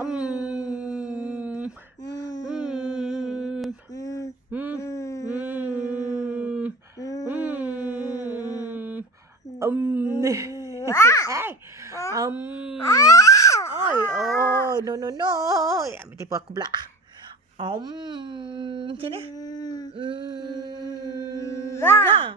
Hey. Oi, oh, no, no, no. Ambil tipu aku pula. Macam ni. Wah.